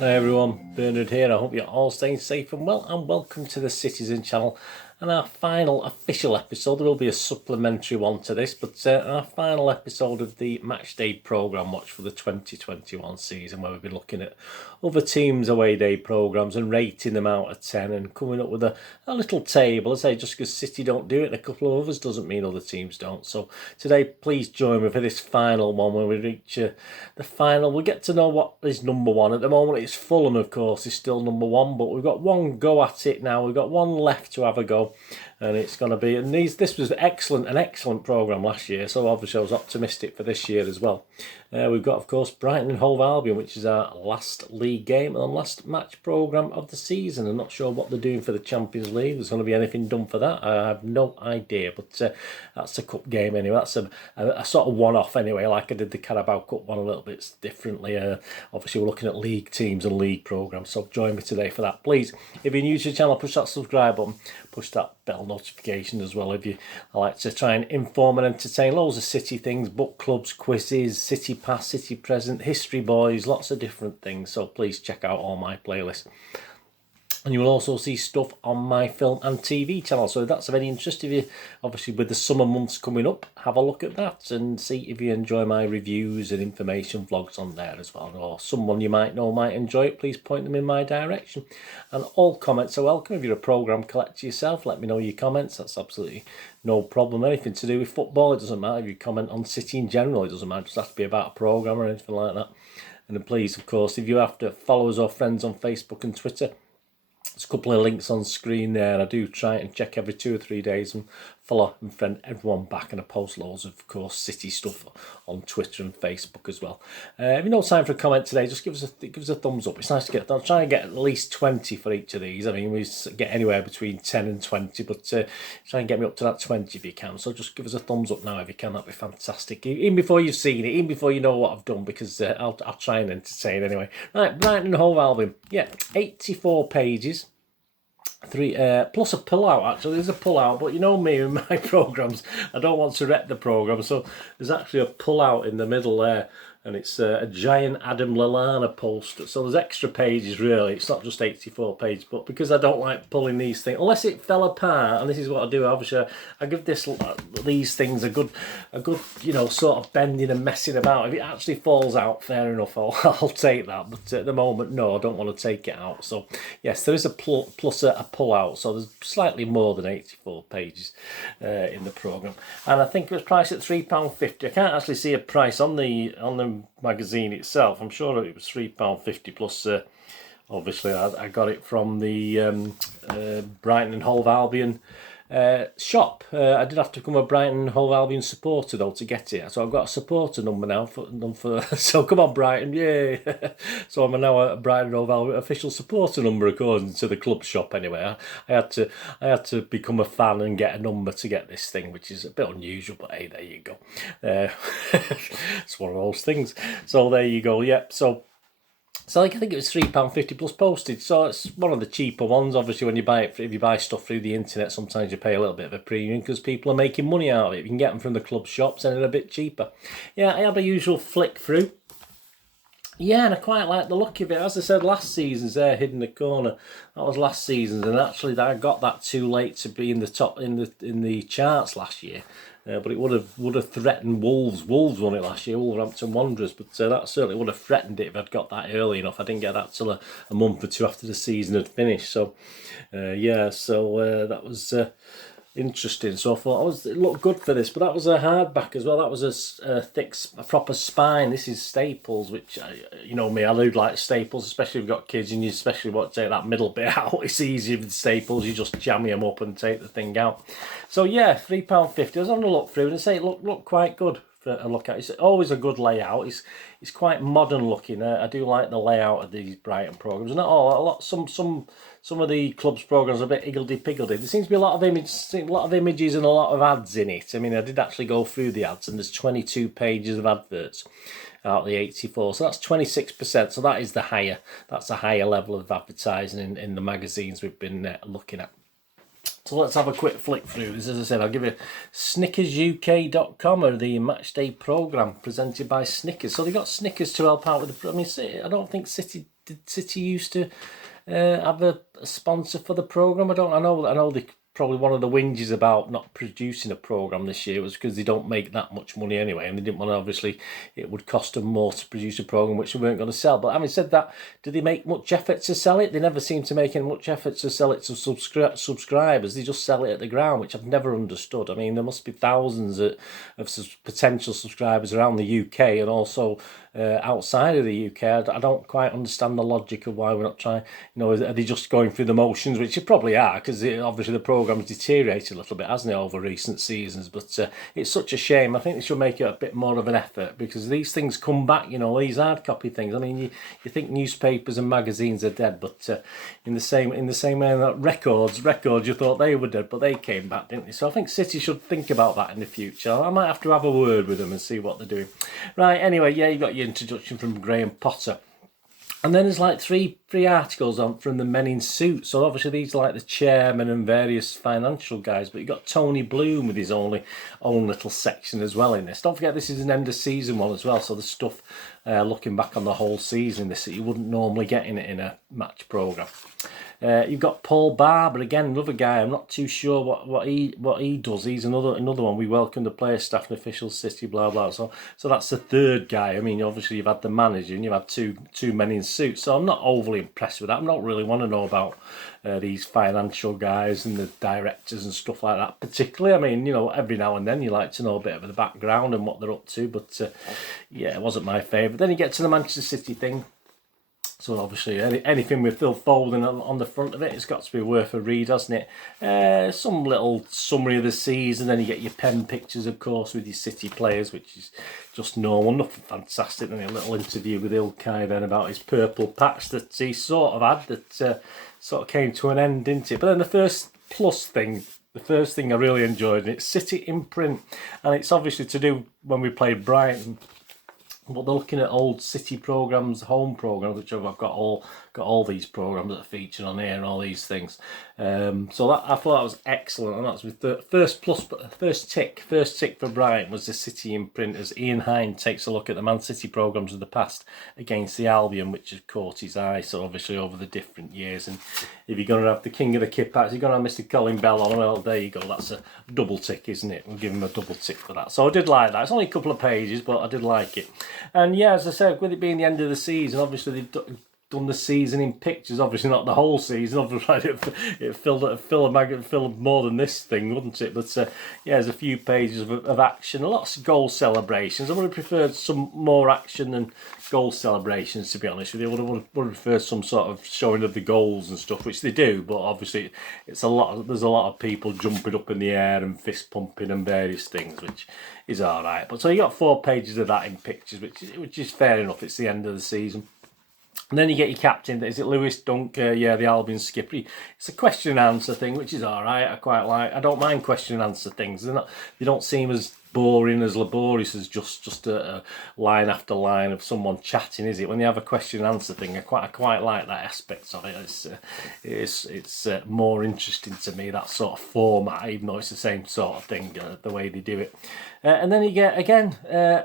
Hi everyone, Bernard here. I hope you're all staying safe and well, and welcome to the Citizen channel and our final official episode. There will be a supplementary one to this, but our final episode of the Matchday programme watch for the 2021 season, where we've been looking at other teams' away day programmes and rating them out of 10 and coming up with a little table. I say, just because City don't do it and a couple of others doesn't mean other teams don't. So today, please join me for this final one when we reach the final. We'll get to know what is number one. At the moment, it's Fulham, of course, is still number one, but we've got one go at it now. We've got one left to have a go. And it's going to be, and this was an excellent programme last year, so obviously I was optimistic for this year as well. We've got, of course, Brighton and Hove Albion, which is our last league game and last match programme of the season. I'm not sure what they're doing for the Champions League. There's going to be anything done for that. I have no idea, but that's a cup game anyway. That's a sort of one-off anyway, like I did the Carabao Cup one a little bit differently. Obviously, we're looking at league teams and league programmes, so join me today for that. Please, if you're new to the channel, push that subscribe button, push that bell notification as well. I like to try and inform and entertain loads of City things, book clubs, quizzes, City past, City present, history boys, lots of different things. So please check out all my playlists. And you will also see stuff on my film and TV channel. So if that's of any interest, if you, obviously with the summer months coming up, have a look at that and see if you enjoy my reviews and information vlogs on there as well. Or someone you might know might enjoy it, please point them in my direction. And all comments are welcome. If you're a programme collector yourself, let me know your comments. That's absolutely no problem. Anything to do with football, it doesn't matter. If you comment on City in general, it doesn't matter. It doesn't have to be about a programme or anything like that. And then please, of course, if you have to follow us or friends on Facebook and Twitter, there's a couple of links on screen there. I do try and check every 2 or 3 days and follow and friend everyone back, and I post loads of course City stuff on Twitter and Facebook as well. If you no time for a comment today, just give us a thumbs up. It's nice to get. I'll try and get at least 20 for each of these. I mean, we get anywhere between 10 and 20, but try and get me up to that 20 if you can. So just give us a thumbs up now if you can. That'd be fantastic. Even before you've seen it, even before you know what I've done, because I'll try and entertain anyway. Right, Brighton and Hove Albion. Yeah, 84 pages. Plus a pull-out, actually. There's a pull-out, but you know me in my programmes, I don't want to wreck the programme, so there's actually a pull-out in the middle there, and it's a giant Adam Lallana poster, so there's extra pages really. It's not just 84 pages, but because I don't like pulling these things, unless it fell apart, and this is what I do, obviously I give these things a good sort of bending and messing about. If it actually falls out, fair enough, I'll take that, but at the moment, no, I don't want to take it out. So yes, there is a plus a pull out, so there's slightly more than 84 pages in the programme, and I think it was priced at £3.50. I can't actually see a price on the magazine itself. I'm sure it was £3.50 plus obviously I got it from the Brighton and Hove Albion shop. I did have to become a Brighton and Hove Albion supporter though to get it, so I've got a supporter number now for so come on Brighton, yay. So I'm now a Brighton and Hove Albion official supporter number according to the club shop anyway. I had to become a fan and get a number to get this thing, which is a bit unusual, but hey, there you go. It's one of those things. So there you go. Yep. So I think it was £3.50 plus postage. So it's one of the cheaper ones. Obviously, when you buy it, if you buy stuff through the internet, sometimes you pay a little bit of a premium because people are making money out of it. You can get them from the club shops and they're a bit cheaper. Yeah, I had a usual flick through. Yeah, and I quite like the look of it. As I said, last season's there, hidden in the corner. That was last season's, and actually I got that too late to be in the top in the charts last year. But it would have threatened Wolves. Wolves won it last year, Wolverhampton Wanderers. But that certainly would have threatened it if I'd got that early enough. I didn't get that till a month or two after the season had finished. So that was interesting. So I thought it looked good for this. But that was a hardback as well. That was a thick, a proper spine. This is Staples, which you know me, I do like Staples, especially if you've got kids and you especially want to take that middle bit out. It's easy with Staples. You just jam them up and take the thing out. So yeah, £3.50. I was having a look through and I say it looked quite good for a look at. It's always a good layout. It's quite modern looking. I do like the layout of these Brighton programmes. Not all. Some of the club's programmes are a bit higgledy-piggledy. There seems to be a lot of images and a lot of ads in it. I mean, I did actually go through the ads, and there's 22 pages of adverts out of the 84. So that's 26%. So that is that's a higher level of advertising in the magazines we've been looking at. So let's have a quick flick through this. As I said, I'll give you SnickersUK.com or the Matchday programme presented by Snickers. So they got Snickers to help out with the... I mean, I don't think City did City used to have a sponsor for the programme? I know they probably one of the whinges about not producing a programme this year was because they don't make that much money anyway, and they didn't want to, obviously, it would cost them more to produce a programme which they weren't going to sell. But having said that, do they make much effort to sell it? They never seem to make much effort to sell it to subscribers. They just sell it at the ground, which I've never understood. I mean, there must be thousands of potential subscribers around the UK and also outside of the UK. I don't quite understand the logic of why we're not trying. Are they just going through the motions, which you probably are, because obviously the programme's deteriorated a little bit, hasn't it, over recent seasons? But it's such a shame. I think they should make it a bit more of an effort, because these things come back. These hard copy things. I mean, you think newspapers and magazines are dead, but in the same way that records, you thought they were dead, but they came back, didn't they? So I think City should think about that in the future. I might have to have a word with them and see what they're doing. Right. Anyway, yeah, you got your introduction from Graham Potter. And then there's like three articles on from the men in suits. So obviously these are like the chairman and various financial guys, but you've got Tony Bloom with his own little section as well in this. Don't forget, this is an end of season one as well, so there's stuff looking back on the whole season this that you wouldn't normally get in a match programme. You've got Paul Barber, again, another guy. I'm not too sure what he does. He's another one. We welcome the players, staff and officials, City, blah blah. So that's the third guy. I mean, obviously you've had the manager and you've had two men in suits. So I'm not overly impressed with that. I don't really want to know about these financial guys and the directors and stuff like that particularly. I mean, every now and then you like to know a bit of the background and what they're up to. But yeah, it wasn't my favourite. Then you get to the Manchester City thing. So obviously anything with Phil Foden on the front of it, it's got to be worth a read, hasn't it? Some little summary of the season, then you get your pen pictures, of course, with your City players, which is just normal, nothing fantastic. Then a little interview with Ilkay then about his purple patch that he sort of had, that sort of came to an end, didn't it? But then the first thing I really enjoyed, and it's City in print, and it's obviously to do when we played Brighton. But they're looking at old City programmes, home programmes, which I've got all these programmes that are featured on here and all these things. So that I thought that was excellent, and that's with the first tick for Brighton was the City imprint, as Ian Hine takes a look at the Man City programmes of the past against the Albion, which has caught his eye. So obviously over the different years, and if you're going to have the king of the kit packs, you're going to have Mr. Colin Bell on. Well, there you go. That's a double tick, isn't it? We'll give him a double tick for that. So I did like that. It's only a couple of pages, but I did like it. And yeah, as I said, with it being the end of the season, obviously they've done the season in pictures. Obviously not the whole season. Obviously it filled more than this thing, wouldn't it? But yeah, there's a few pages of action, lots of goal celebrations. I would have preferred some more action than goal celebrations, to be honest with you. I would have preferred some sort of showing of the goals and stuff, which they do. But obviously there's a lot of people jumping up in the air and fist pumping and various things, which is all right. But so you got 4 pages of that in pictures, which is fair enough. It's the end of the season. And then you get your captain. Is it Lewis Dunk? Yeah, the Albion skipper. It's a question and answer thing, which is all right. I quite like. I don't mind question and answer things. They don't seem as boring, as laborious as just a line after line of someone chatting, is it? When you have a question and answer thing, I quite like that aspect of it. It's more interesting to me, that sort of format, even though it's the same sort of thing, the way they do it. And then you get, again,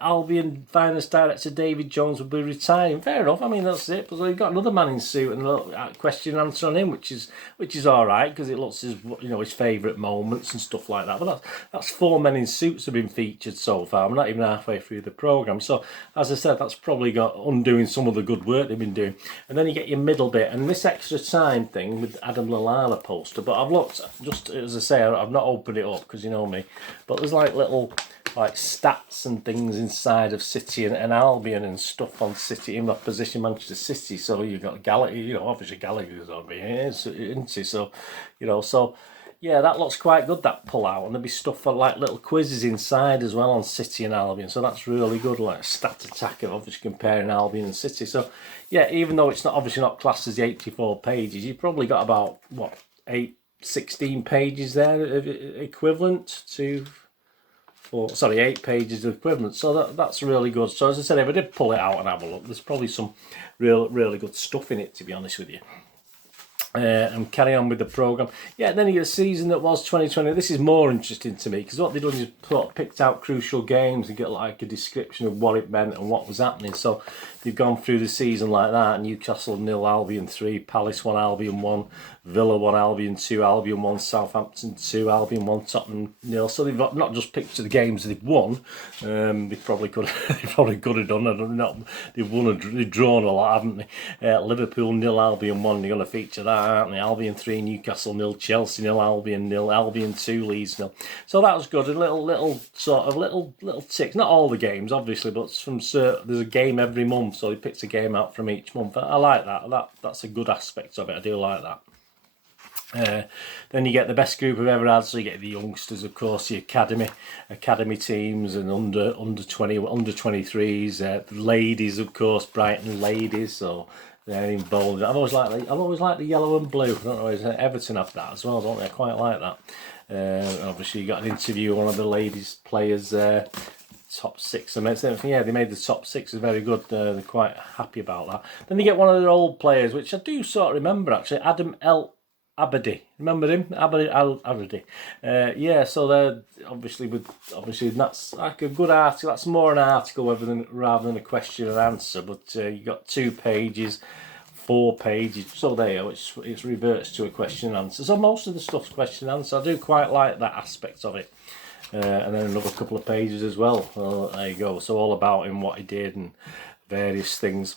Albion finance director David Jones will be retiring. Fair enough. I mean, that's it. But you've got another man in suit and a little question and answer on him, which is all right, because it looks as his favourite moments and stuff like that. But that's 4 men in suits have been featured so far. I'm not even halfway through the programme. So as I said, that's probably got undoing some of the good work they've been doing. And then you get your middle bit and this extra time thing with Adam Lallana poster. But I've looked, just as I say, I've not opened it up because you know me. But there's like little stats and things inside of City and Albion and stuff on City in opposition Manchester City. So you've got Gallagher, obviously Gallagher's on here, isn't he? So, so yeah, that looks quite good, that pull out, and there'll be stuff for like little quizzes inside as well on City and Albion. So that's really good, like a stat attack of obviously comparing Albion and City. So yeah, even though it's obviously not classed as the 84 pages, you've probably got about 16 pages there equivalent to. 8 pages of equivalent, so that's really good. So as I said, if I did pull it out and have a look, there's probably some really good stuff in it, to be honest with you. and carry on with the programme. Yeah, then you get the season that was 2020. This is more interesting to me because what they've done is sort of picked out crucial games and get like a description of what it meant and what was happening. So they've gone through the season like that. Newcastle 0, Albion 3, Palace 1, Albion 1, Villa 1, Albion 2, Albion 1, Southampton 2, Albion 1, Tottenham 0. So they've got not just picked the games they've won. They probably could have done. I don't know. They've drawn a lot, haven't they? Liverpool 0, Albion 1. They're going to feature that, aren't they? Albion 3, Newcastle 0, Chelsea 0, Albion 0, Albion 2, Leeds 0. So that was good. A little tick. Not all the games, obviously, but there's a game every month, so he picks a game out from each month. I like that. That's a good aspect of it. I do like that. Then you get the best group we've ever had, so you get the youngsters, of course, the academy teams, and under 23s, the ladies, of course, Brighton ladies, so they're involved. I've always liked the yellow and blue. I don't know, Everton have that as well, don't they? I quite like that. Obviously, you got an interview with one of the ladies players there. Top 6, yeah, they made the top 6 is very good. They're quite happy about that. Then they get one of their old players, which I do sort of remember actually, Adam El Abadi, remember him? Abadi. Yeah, so they're obviously that's like a good article. That's more an article rather than a question and answer. But you got 2 pages, 4 pages. So there, which it reverts to a question and answer. So most of the stuff's question and answer. I do quite like that aspect of it. And then another couple of pages as well. Well, there you go. So all about him, what he did, and various things.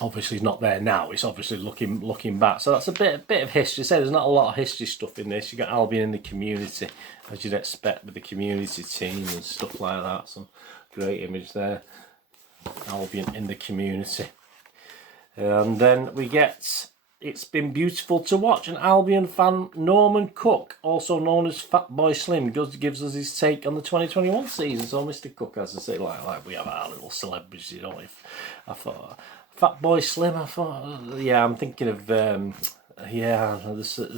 Obviously he's not there now. It's obviously looking back. So that's a bit of history. So there's not a lot of history stuff in this. You got Albion in the community, as you'd expect with the community team and stuff like that. Some great image there. Albion in the community. And then we get It's Been Beautiful to Watch. An Albion fan, Norman Cook, also known as Fat Boy Slim, gives us his take on the 2021 season. So Mr. Cook, as I say, like we have our little celebrities, you know. If I thought Fat Boy Slim, I thought, yeah, I'm thinking of the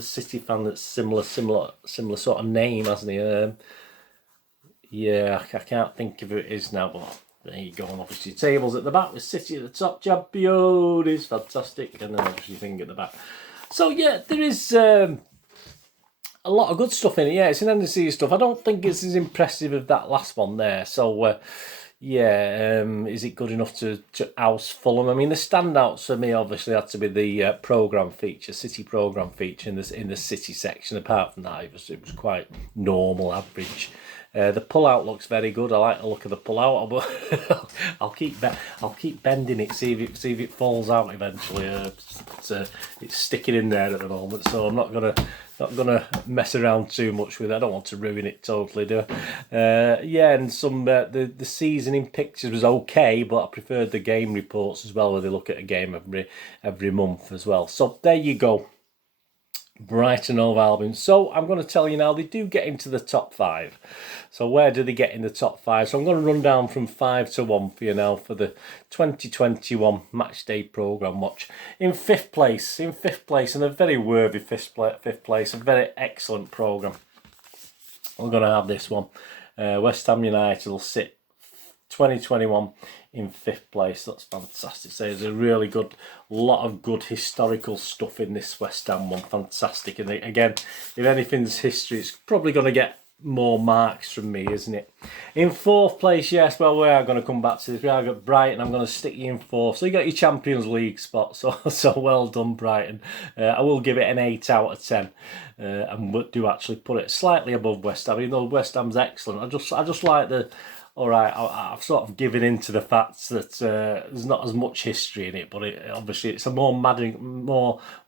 City fan that's similar sort of name, hasn't he? Yeah, I can't think of who it is now, but there you go. And obviously tables at the back with City at the top. Champion is fantastic, and then obviously thing at the back. So yeah, there is a lot of good stuff in it. Yeah, it's an end of season stuff. I don't think it's as impressive as that last one there. So is it good enough to oust Fulham? I mean, the standouts for me obviously had to be the programme feature, City programme feature in the City section. Apart from that, it was quite normal, average. The pull-out looks very good. I like the look of the pull-out, but I'll keep bending it, see if it falls out eventually. It's sticking in there at the moment, so I'm not gonna mess around too much with it. I don't want to ruin it totally, do I? Yeah, and some the seasoning pictures was okay, but I preferred the game reports as well, where they look at a game every month as well. So there you go. Brighton over Albion. So I'm going to tell you now, they do get into the top 5. So where do they get in the top 5? So I'm going to run down from 5 to 1 for you now for the 2021 match day programme watch. In fifth place, and a very worthy fifth place, a very excellent programme. We're going to have this one. West Ham United will sit 2021 in 5th place. That's fantastic. So there's a really lot of good historical stuff in this West Ham one. Fantastic. And again, if anything's history, it's probably going to get more marks from me, isn't it? In 4th place, yes, well, we are going to come back to this. We are got Brighton. I'm going to stick you in 4th. So you got your Champions League spot. So well done, Brighton. I will give it an 8 out of 10. And do actually put it slightly above West Ham, even though West Ham's excellent. I just like the... All right, I've sort of given in to the fact that there's not as much history in it, but obviously it's a more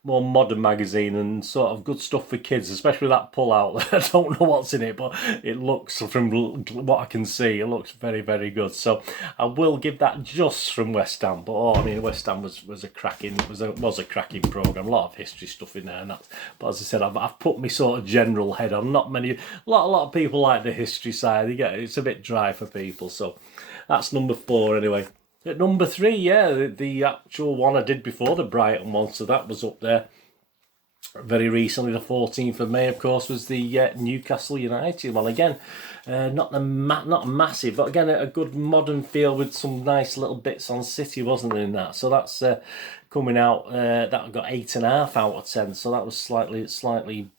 modern magazine and sort of good stuff for kids, especially that pull-out. I don't know what's in it, but it looks, from what I can see, it looks very, very good. So I will give that just from West Ham. But West Ham was a cracking programme. A lot of history stuff in there, and that. But as I said, I've put my sort of general head on. Not many, a lot of people like the history side. It's a bit dry for people. So that's number 4 anyway. At number 3, yeah, the actual one I did before the Brighton one, so that was up there. Very recently, the 14th of May, of course, was the Newcastle United one. Again, not massive, but again, a good modern feel with some nice little bits on City, wasn't there, in that? So that's coming out, that got 8.5 out of 10, so that was slightly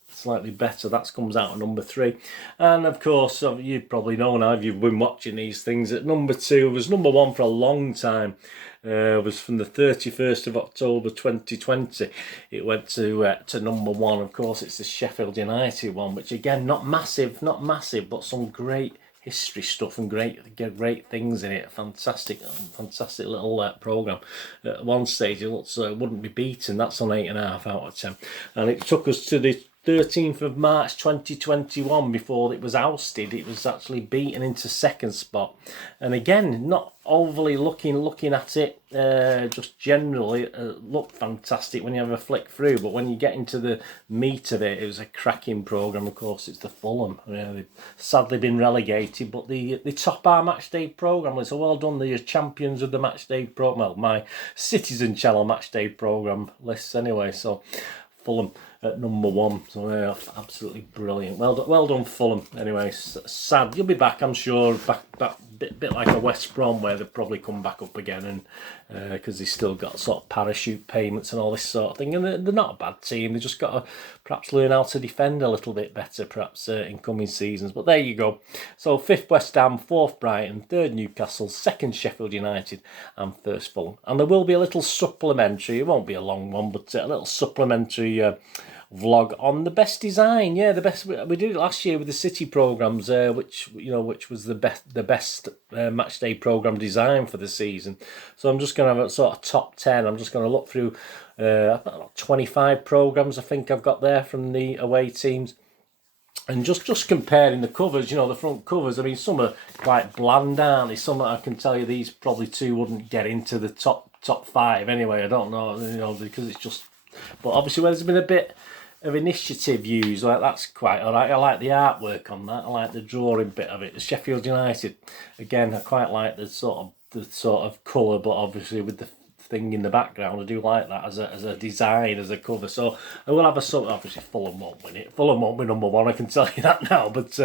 better. That comes out at number 3. And of course, you probably know now if you've been watching these things, at number 2 was number 1 for a long time. Was from the 31st of October 2020. It went to number 1. Of course, it's the Sheffield United one, which again, not massive, but some great history stuff and great things in it. Fantastic little programme. At one stage, it looks wouldn't be beaten. That's on 8.5 out of 10, and it took us to the 13th of March 2021 before it was ousted. It was actually beaten into second spot, and again, not overly looking at it, just generally looked fantastic when you have a flick through, but when you get into the meat of it, it was a cracking programme. Of course, it's the Fulham. They've sadly been relegated, but they top our match day programme. So well done, the champions of the match day programme. Well, my Citizen Channel match day programme lists anyway. So Fulham at number 1, so absolutely brilliant. Well done, Fulham. Anyway, sad. You'll be back, I'm sure. Back bit like a West Brom, where they've probably come back up again, and because they've still got sort of parachute payments and all this sort of thing. And they're not a bad team. They just got to perhaps learn how to defend a little bit better, perhaps in coming seasons. But there you go. So 5th West Ham, 4th Brighton, 3rd Newcastle, 2nd Sheffield United, and 1st Fulham. And there will be a little supplementary. It won't be a long one, but a little supplementary vlog on the best design. The best. We did it last year with the City programmes, which was the best match day programme design for the season. So I'm just going to have a sort of top 10. I'm just going to look through 25 programmes I think I've got there from the away teams. And just comparing the covers, the front covers, I mean, some are quite bland, aren't they? Some, I can tell you, these probably 2 wouldn't get into the top 5 anyway. I don't know, because it's just... But obviously, where there's been a bit of initiative used, like, that's quite all right. I like the artwork on that. I like the drawing bit of it. The Sheffield United, again, I quite like the sort of colour, but obviously with the thing in the background, I do like that as a design, as a cover. So I will have obviously Fulham won't win it. Fulham won't be number 1, I can tell you that now. But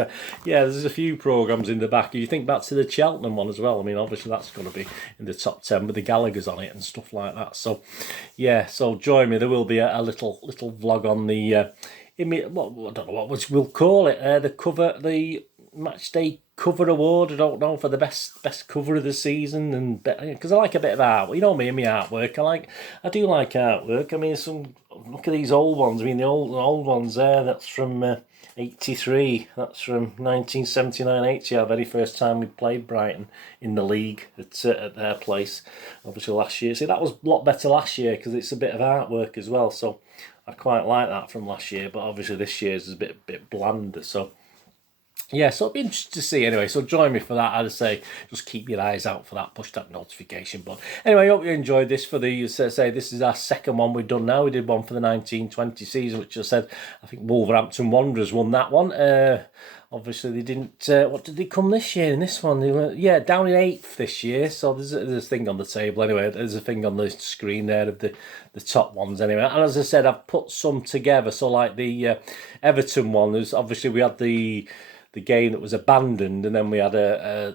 there's a few programmes in the back. You think back to the Cheltenham one as well. I mean, obviously that's going to be in the top 10 with the Gallaghers on it and stuff like that. So so join me. There will be a little vlog on the I don't know what we'll call it. The match day cover award. I don't know, for the best cover of the season, and because I like a bit of art. You know me and my artwork. I do like artwork. I mean, look at these old ones. I mean, the old ones there. That's from 83. That's from 1979-80. Our very first time we played Brighton in the league at their place. Obviously last year. See, that was a lot better last year because it's a bit of artwork as well. So I quite like that from last year. But obviously this year's is a bit blander. So. So it'll be interesting to see anyway. So join me for that. I'd say just keep your eyes out for that. Push that notification button. Anyway, I hope you enjoyed this. This is our second one we've done now. We did one for the 1920 season, which I said, I think Wolverhampton Wanderers won that one. Obviously, they didn't... what did they come this year in this one? They were, down in 8th this year. So there's a thing on the table anyway. There's a thing on the screen there of the top ones anyway. And as I said, I've put some together. So like the Everton one, obviously we had the game that was abandoned, and then we had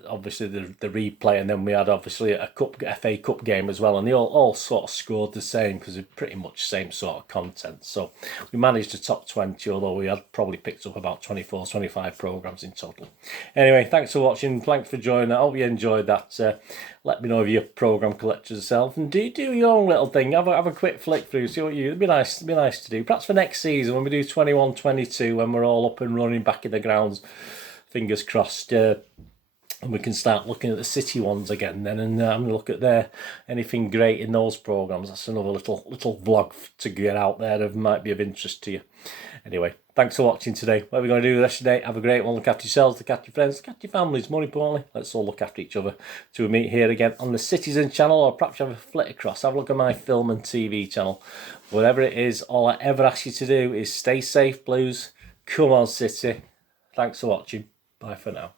obviously the replay, and then we had obviously a FA Cup game as well, and they all sort of scored the same because they're pretty much same sort of content. So we managed to top 20, although we had probably picked up about 24-25 programmes in total. Anyway, thanks for watching, thanks for joining. I hope you enjoyed that. Let me know if you're a programme collector yourself, and do your own little thing. Have a quick flick through, see what it'd be nice to do. Perhaps for next season when we do 21-22, when we're all up and running back in the grounds. Fingers crossed, and we can start looking at the City ones again then, and I'm going to look at anything great in those programmes. That's another little vlog to get out there that might be of interest to you. Anyway, thanks for watching today. What are we going to do the rest of the day? Have a great one. Look after yourselves, look after your friends, look after your families. More importantly, let's all look after each other. Till we meet here again on the Citizen channel, or perhaps have a flick across. Have a look at my film and TV channel. Whatever it is, all I ever ask you to do is stay safe, Blues. Come on, City. Thanks for watching. Bye for now.